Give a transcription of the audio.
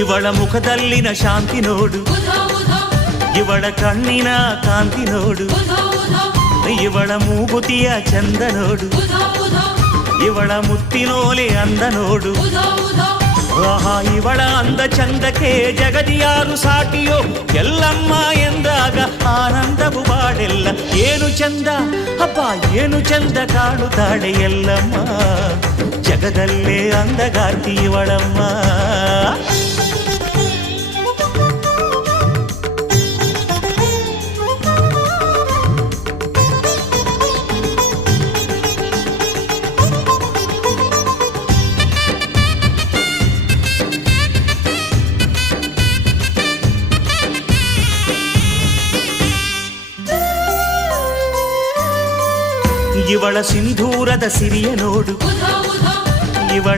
ಇವಳ ಮುಖದಲ್ಲಿನ ಶಾಂತಿ ನೋಡು, ಇವಳ ಕಣ್ಣಿನ ಕಾಂತಿ ನೋಡು, ಇವಳ ಮೂಗುತಿಯ ಚಂದ ನೋಡು, ಇವಳ ಮುತ್ತಿನೋಲೆ ಅಂದ ನೋಡು. ಆಹಾ, ಇವಳ ಅಂದ ಚಂದಕ್ಕೆ ಜಗದಿಯಾರು ಸಾಟಿಯೋ, ಎಲ್ಲಮ್ಮ ಎಂದಾಗ ಆನಂದವು ಬಾಡೆಲ್ಲ. ಏನು ಚಂದ ಅಪ್ಪ, ಏನು ಚಂದ ಕಾಣುತ್ತಾಳೆ ಎಲ್ಲಮ್ಮ, ಜಗದಲ್ಲೇ ಅಂದಗಾರ್ತಿ ಇವಳಮ್ಮ. ಇವಳ ಸಿಂಧೂರದ ಸಿರಿಯ ನೋಡು, ಇವಳ